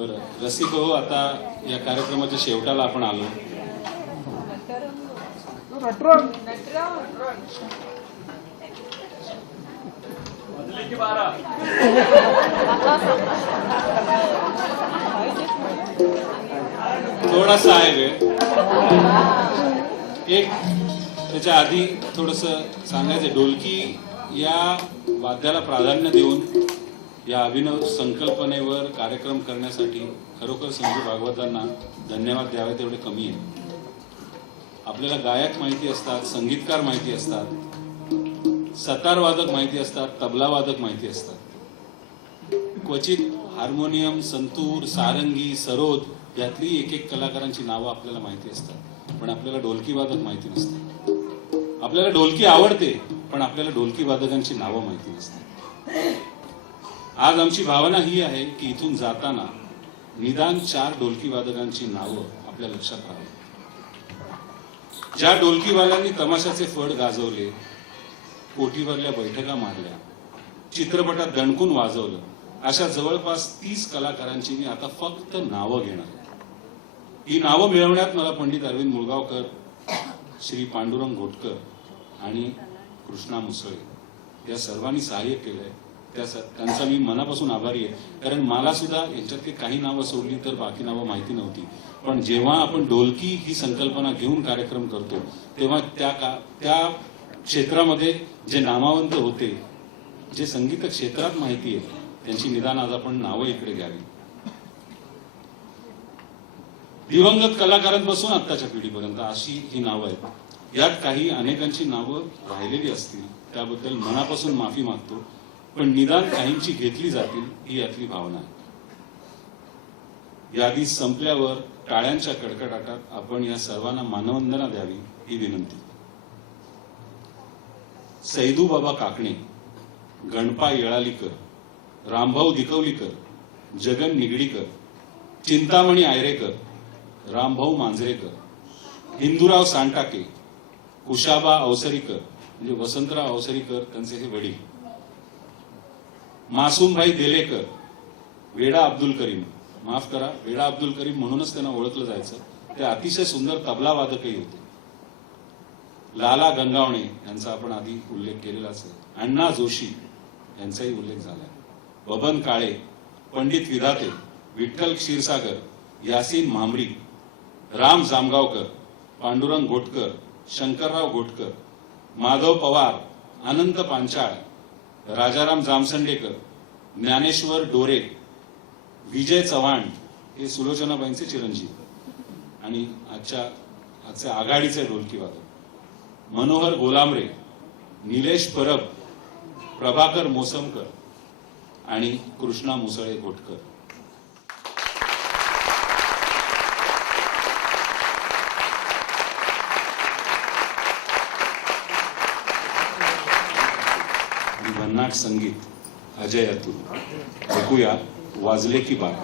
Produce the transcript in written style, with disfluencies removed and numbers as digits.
बरं रसिक हो, आता या कार्यक्रमाच्या शेवटाला आपण आलो. थोडासा आहे वेळ. एक त्याच्या आधी थोडस सांगायचं, ढोलकी या वाद्याला प्राधान्य देऊन या अभिनव संकल्पनेवर कार्यक्रम करण्यासाठी खरोखर संजू भागवतांना धन्यवाद द्यावे तेवढे कमी आहे. आपल्याला गायक माहिती असतात, संगीतकार माहिती असतात, सतार वादक माहिती असतात, तबला वादक माहिती असतात, क्वचित हार्मोनियम, संतूर, सारंगी, सरोद यातली एक एक कलाकारांची नावं आपल्याला माहिती असतात, पण आपल्याला ढोलकी वादक माहिती नसतात. आपल्याला ढोलकी आवडते, पण आपल्याला ढोलकी वादकांची नावं माहिती नसतात. आज आमची भावना ही आहे की इथून जाताना निदान 4 ढोलकी वादकांची नावं आपल्या लक्षात राहावी. ज्या ढोलकीवाल्यांनी तमाशाचे फड गाजवले, कोठीवरल्या बैठका मारल्या, चित्रपटात दणकून वाजवलं, अशा जवळपास 30 कलाकारांची मी आता फक्त नावं घेणार. ही नावं मिळवण्यात मला पंडित अरविंद मुळगावकर, श्री पांडुरंग घोटकर आणि कृष्णा मुसळे या सर्वांनी सहाय्य केलंय. त्यांचा मी मनापासून आभारी आहे. कारण मला सुद्धा यांच्यातली काही नावं सोडली तर बाकी नावं माहिती नव्हती. पण जेव्हा आपण ढोलकी ही संकल्पना घेऊन कार्यक्रम करतो तेव्हा त्या क्षेत्रामध्ये जे नामावंत होते, जे संगीत क्षेत्रात माहिती आहे, त्यांची निदान आज आपण नावं इकडे घ्यावी. दिवंगत कलाकारांपासून आत्ताच्या पिढीपर्यंत अशी ही नावं आहेत. यात काही अनेकांची नावं राहिलेली असतील, त्याबद्दल मनापासून माफी मागतो, पण निदान काहींची घेतली जातील ही यातली भावना आहे. यादी संपल्यावर टाळ्यांच्या कडकडाटात आपण या सर्वांना मानवंदना द्यावी ही विनंती. सैदू बाबा काकणे, गणपा येळालीकर, रामभाऊ दिकवलीकर, जगन निगडीकर, चिंतामणी आयरेकर, रामभाऊ मांजरेकर, हिंदूराव सांटाके, कुशाबा अवसरीकर म्हणजे वसंतराव अवसरीकर त्यांचे हे वडील, मासूमभाई देलेकर, वेडा अब्दुल करीम, माफ करा वेडा अब्दुल करीम म्हणूनच त्यांना ओळखलं जायचं, ते अतिशय सुंदर तबला वादकही होते. लाला गंगावणे यांचा आपण आधी उल्लेख केलेलाच आहे. अण्णा जोशी यांचाही उल्लेख झाला. बबन काळे, पंडित विधाते, विठ्ठल क्षीरसागर, यासीन मांबरी, राम जामगावकर, पांडुरंग घोटकर, शंकरराव घोटकर, माधव पवार, अनंत पांचाळ, राजाराम जामसंडेकर, ज्ञानेश्वर डोरे, विजय चव्हाण हे सुलोचनाबाईंचे चिरंजीव आणि आजच्या आघाडीचे ढोलकी वादक, मनोहर गोलामरे, निलेश परब, प्रभाकर मोसमकर आणि कृष्णा मुसळे घोटकर. भन्नाट संगीत अजय अतुल. ऐकूया वाजले की बात.